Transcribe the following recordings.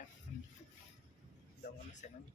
ya. Dong ano sa namin.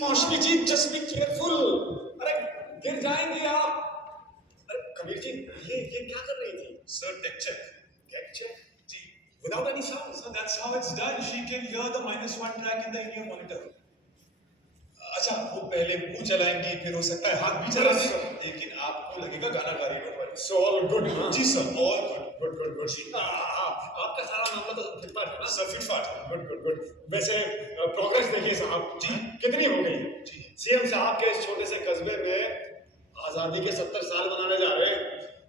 मौसमी जी, just be careful. अरे गिर जाएंगे आप। अरे कबीर जी, ये क्या कर रही थी? Sir, tech check. Tech check? Ji, without any sound. So that's how it's done. She can hear the -1 track in the in-ear monitor. अच्छा, वो पहले मुंह चलाएंगी, फिर हो सकता है हाथ भी चला दें, लेकिन आपको लगेगा गाना गा रही हो। So all good, हाँ? जी सर, all good. गुड जी। आपका सारा मामला तो फिटफाट है ना? सर फिटफाट। गुड। वैसे प्रोग्रेस देखिए साहब जी। कितनी हो गई जी। सीएम साहब के इस छोटे से कस्बे में आजादी के 70 साल मनाने जा रहे हैं।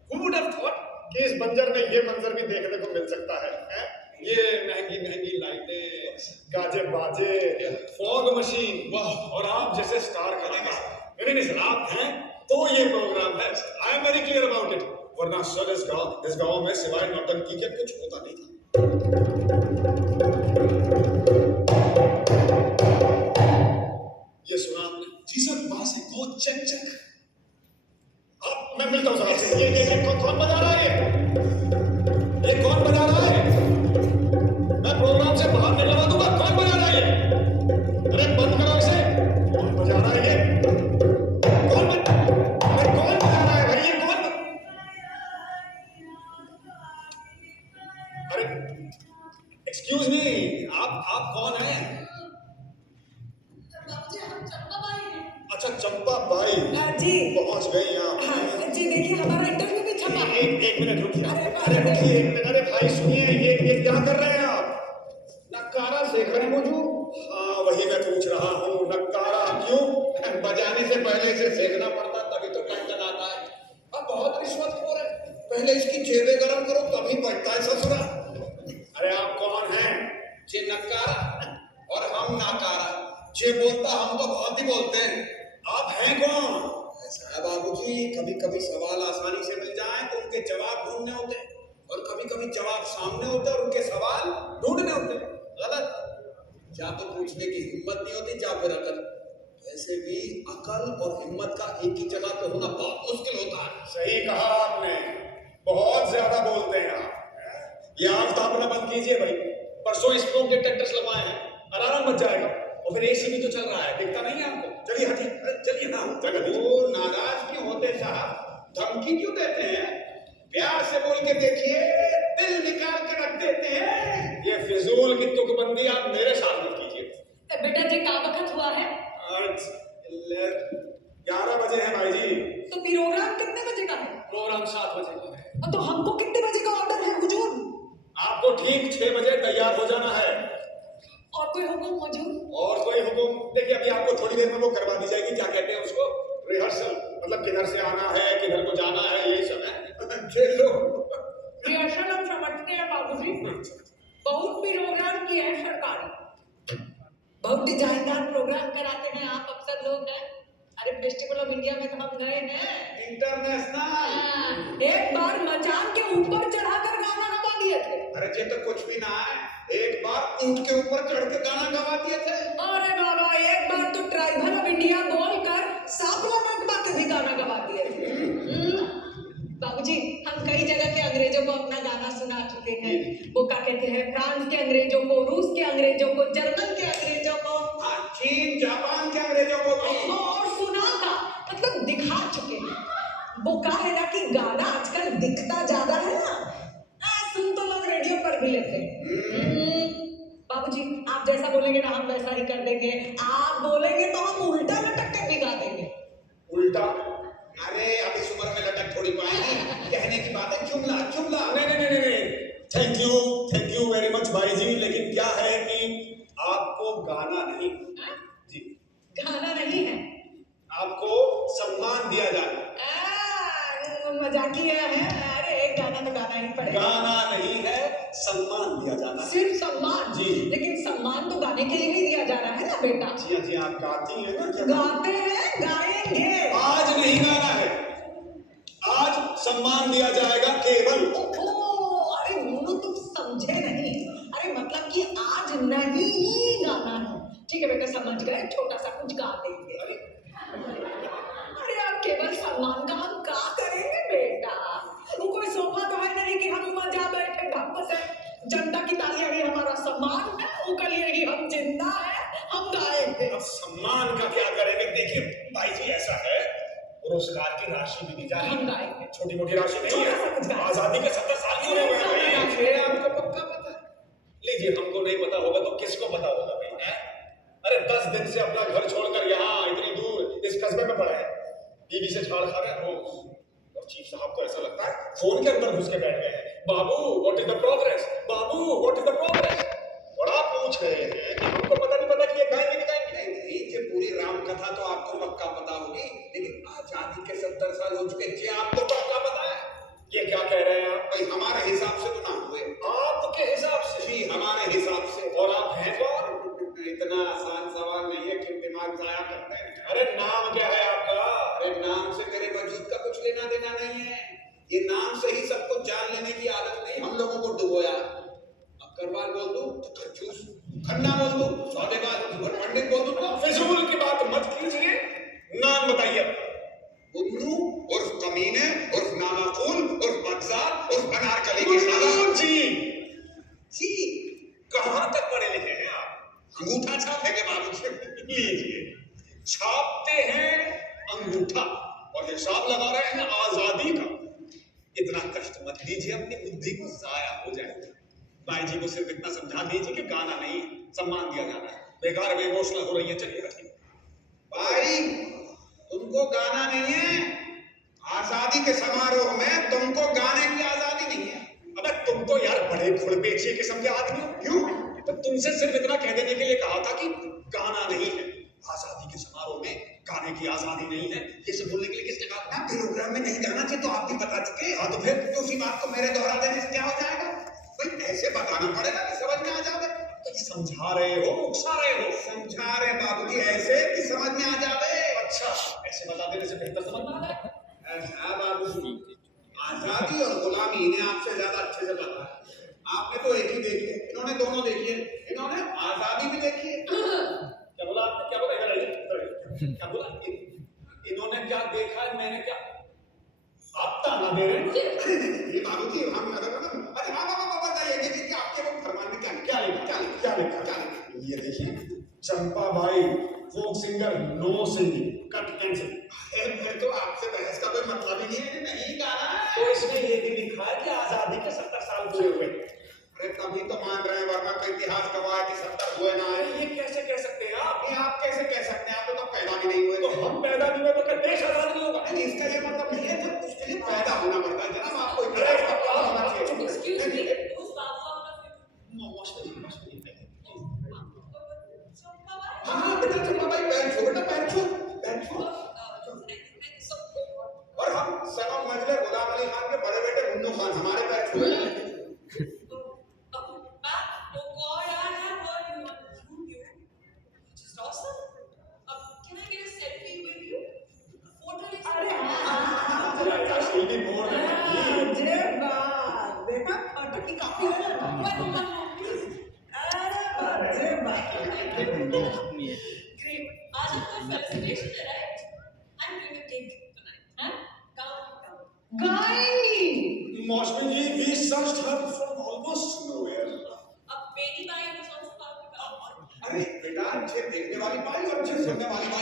Who would have thought कि इस बंजर में ये मंजर भी देखने को मिल सकता है, हैं? ये महंगी लाइटें, गाजे बाजे, फॉग मशीन, वाह, और आप जैसे स्टार कलाकार। नहीं सर, आप हैं तो ये प्रोग्राम है। I am very clear about it. वरना सर इस गांव में सिवाय नौटंकी के कुछ होता नहीं था। ये सुना आपने? जी सर, वहां से गो चेक। अब मैं मिलता हूँ साहब से। ये कौन बजा रहा है? ये कौन बजा रहा है? मैं प्रोग्राम से बाहर निकलवा दूंगा। कौन बजा रहा है? अरे बंद करो इसे। कौन बजा रहा है? कौन बजा रहा है भाई? ये कौन? अरे एक्सक्यूज मी, आप कौन हैं? अच्छा, चंपा बाई जी पहुंच गई आप। हाँ जी, देखिए हमारा इंटरव्यू भी छपा। एक मिनट रुकिए। अरे रुकिए एक मिनट। अरे भाई सुनिए, ये क्या कर रहे हैं आप? नक्कारा देख रहे हैं मुझे? हाँ, वही मैं पूछ रहा हूँ, नक्कारा क्यों? बजाने से पहले इसे सेकना पड़ता, तभी तो टंकन आता है। अब बहुत रिश्वतखोर है। पहले इसकी जेबें गरम करो तभी बजता है ससुरा। अरे आप कौन हैं? जे नक्कारा और हम नाकारा। जे बोलता हम तो बहुत ही बोलते हैं। आप हैं कौन? ऐसा है बाबूजी, कभी कभी सवाल आसानी से मिल जाए तो उनके जवाब ढूंढने होते हैं, और कभी कभी जवाब सामने होते हैं और उनके सवाल ढूंढने होते हैं। गलत। या तो पूछने की हिम्मत नहीं होती, या फिर अकल। वैसे भी अकल और हिम्मत का एक ही जगह पे होना बहुत मुश्किल होता है। सही कहा आपने, बहुत ज्यादा बोलते हैं आप। ये आग तापना बंद कीजिए भाई। परसों स्मोक डिटेक्टर्स लगवाए हैं, अलार्म बज जाएगा। और फिर एसी भी तो चल रहा है, दिखता नहीं है आपको? चलिए हटिए, चलिए ना। वो नाराज क्यों होते साहब? धमकी क्यों देते हैं? प्यार से बोल के देखिए, दिल निकाल के रख देते हैं। ये फिजूल की तुकबंदी आप मेरे साथ मत कीजिए। बेटा जी का वक्त हुआ है? 11 बजे है भाई जी। तो प्रोग्राम कितने बजे का है? प्रोग्राम 7 बजे का है। तो हमको कितने बजे का ऑर्डर है हुजूर? आपको ठीक 6 बजे तैयार हो जाना है। और कोई हुक्म हुजूर? और कोई हुक्म? देखिए अभी आपको थोड़ी देर में वो करवा दी जाएगी, क्या कहते हैं उसको, रिहर्सल। मतलब किधर से आना है, किधर को जाना है, यही सब है। चलो रिहर्सल हम समझते हैं बाबूजी। बहुत प्रोग्राम किए हैं सरकारी, बहुत डिजाइनदार प्रोग्राम कराते हैं आप अफसर लोग हैं। अरे फेस्टिवल ऑफ इंडिया में तो हम गए हैं, इंटरनेशनल। एक बार मचान के ऊपर चढ़ाकर गाना गवा दिए थे। अरे ये तो कुछ भी ना है, एक बार ऊंट के ऊपर चढ़ के गाना गवा दिए थे। अरे बाबा, एक बार तो ट्राइबल ऑफ इंडिया बोलकर सापलामेंट के भी गाना गवा दिए थे। बाबूजी, हम कई जगह के अंग्रेजों को अपना गाना सुना चुके हैं। वो क्या कहते हैं, फ्रांस के अंग्रेजों को, रूस के अंग्रेजों को, जर्मन के अंग्रेजों को, चीन जापान के अंग्रेजों को भी। और सुना था, मतलब दिखा चुके हैं। वो क्या है ना कि गाना आजकल दिखता ज्यादा है ना, सुन तो लोग रेडियो पर भी लेते हैं। बाबूजी आप जैसा बोलेंगे ना हम वैसा ही कर देंगे। आप बोलेंगे तो हम उल्टा लटक के भिगा देंगे। उल्टा? अरे अब इस उम्र में लटक थोड़ी पाएंगे, कहने की बात है जुमला जुमला। नहीं, थैंक यू वेरी मच भाई जी, लेकिन क्या है कि आपको गाना नहीं जी, गाना नहीं है, आपको सम्मान दिया जाना। मजाकिया है। अरे एक गाना तो गाना ही पड़ेगा। गाना नहीं है, सम्मान दिया जाना। सिर्फ सम्मान? जी। लेकिन सम्मान तो गाने के लिए ही दिया जा रहा है ना बेटा। जी आप गाती हैं ना? क्या गाते हैं, गाएंगे। आज नहीं गाना है, आज सम्मान दिया जाएगा केवल। अरे मोनू तुम समझे नहीं। अरे मतलब कि आज नहीं ही गाना है। ठीक है बेटा समझ गए, छोटा सा कुछ गा देंगे। अरे आप केवल सम्मान का हम क्या करेंगे बेटा? वो कोई सोफा तो है नहीं कि हम मजा बैठे ढंग से जनता की तालियां ही हमारा सम्मान है, उसके लिए ही हम जिंदा है, हम गाएंगे। अब सम्मान का क्या करेंगे? देखिए भाई जी ऐसा है, पुरस्कार की राशि भी दी जा रही हम है, गाएंगे। छोटी मोटी राशि नहीं छोटा सा कुछ है। गाएंगे। आजादी के 70 साल पूरे हुए हैं भाई। ये आपको पक्का पता है? लीजिए, हमको नहीं पता होगा तो किसको पता होगा भाई? हैं? अरे 10 दिन से अपना घर छोड़कर यहाँ इतनी दूर इस कस्बे में पड़े हैं, बीवी से छाड़ खा रहे हैं रोज, और चीफ साहब को ऐसा लगता है फोन के अंदर घुस के बैठ गए हैं। बाबू व्हाट इज द प्रोग्रेस, बाबू व्हाट इज द प्रोग्रेस, बड़ा पूछ रहे हैं कि हमको पता नहीं पता कि ये गाएंगे कि गाएंगे। नहीं, ये पूरी राम कथा तो आपको पक्का पता होगी, लेकिन आजादी के 70 साल हो चुके, ये आपको पक्का पता है? ये क्या कह रहे हैं आप? भाई हमारे हिसाब से तो ना हुए। आपके हिसाब से? जी हमारे हिसाब से। और आप हैं कौन? इतना आसान सवाल नहीं है, क्यों दिमाग जाया करते हैं? अरे नाम क्या है आपका? अरे नाम से मेरे वजूद का कुछ लेना देना नहीं है। ये नाम से ही सब कुछ जान लेने की आदत नहीं हम लोगों को डुबोया। अक्करवाल बोल दूं तो खरचूस, खन्ना बोल दूं सौदेबाज, और पंडित बोल दूं तो फिजूल की बात मत कीजिए, नाम बताइए। उन्नू उर्फ कमीने उर्फ नामाकुल उर्फ बदजार उर्फ अनारकली की खाला। जी कहाँ तक पढ़े लिखे हैं आप? अंगूठा छापेंगे बाबूजी। लीजिए, छापते हैं अंगूठा और हिसाब लगा रहे हैं आजादी का। इतना कष्ट मत लीजिए, अपनी बुद्धि को जाया हो जाएगा। भाई जी को सिर्फ इतना समझा दीजिए कि गाना नहीं, सम्मान दिया जाना है। बेकार में इमोशनल हो रही है, चलिए हटिए। भाई तुमको गाना नहीं है, आजादी के समारोह में तुमको गाने की आजादी नहीं है। अबे तुम तो यार बड़े खुड़पेचिए किस्म के आदमी हो। क्यों? तो तुमसे सिर्फ इतना कह देने के लिए कहा था कि गाना नहीं है, आजादी के समारोह में गाने की आजादी नहीं है, ये सब बोलने के लिए किसने कहा? ना प्रोग्राम में नहीं गाना चाहिए तो आप भी बता चुके। हाँ तो फिर तो उसी बात को मेरे दोहरा देने से क्या हो जाएगा? भाई ऐसे बताना पड़ेगा कि समझ में आ जावे। तो समझा रहे हो, उकसा रहे हो? समझा रहे बाबूजी ऐसे कि समझ में आ जावे। अच्छा, ऐसे बता देने से बेहतर समझ में आ जाए। हाँ बाबूजी, आजादी और गुलामी इन्हें आपसे ज्यादा अच्छे से पता है। आपने तो एक ही देखी है, इन्होंने दोनों देखी है। इन्होंने आजादी भी देखी है। क्या बोला आपने? क्या बोला? इधर आइए। क्या बोला? इन्होंने क्या देखा है, मैंने क्या? आप ताना दे रहे हैं? ये बाबूजी हम अच्छा हाँ बताइए कि आपके वो फरमान में क्या क्या लिखा? ये देखिए, चंपा भाई folk singer, no singing, cut cancel. फिर तो आपसे बहस का कोई मतलब ही नहीं है, नहीं गाना है। तो इसमें ये भी लिखा है कि आजादी के 70 साल पूरे हुए। अरे तभी तो मान रहे हैं, वरना कोई इतिहास गवाह है कि 70 हुए ना है। ये कैसे कह सकते हैं आप? ये आप कैसे कह सकते हैं? आप तो पैदा भी नहीं हुए। तो हम पैदा नहीं हुए तो क्या देश आजाद नहीं होगा? नहीं, इसका ये मतलब नहीं है, जब उसके लिए पैदा होना पड़ता है जनाब। आपको इतिहास का पता होना चाहिए। Excuse me, उस बाबू हाँ बेटा चंपा भाई, पैर छू बेटा, पैर छू, पैर छू। और हम सनम मजले गुलाम अली खान के बड़े बेटे मुन्नू खान, हमारे पैर छू। बेटा फोटो की कॉपी मौसमी जी, we searched her from almost nowhere. अरे बेटा, अच्छे देखने वाली बाई और अच्छे सुनने वाली बाई।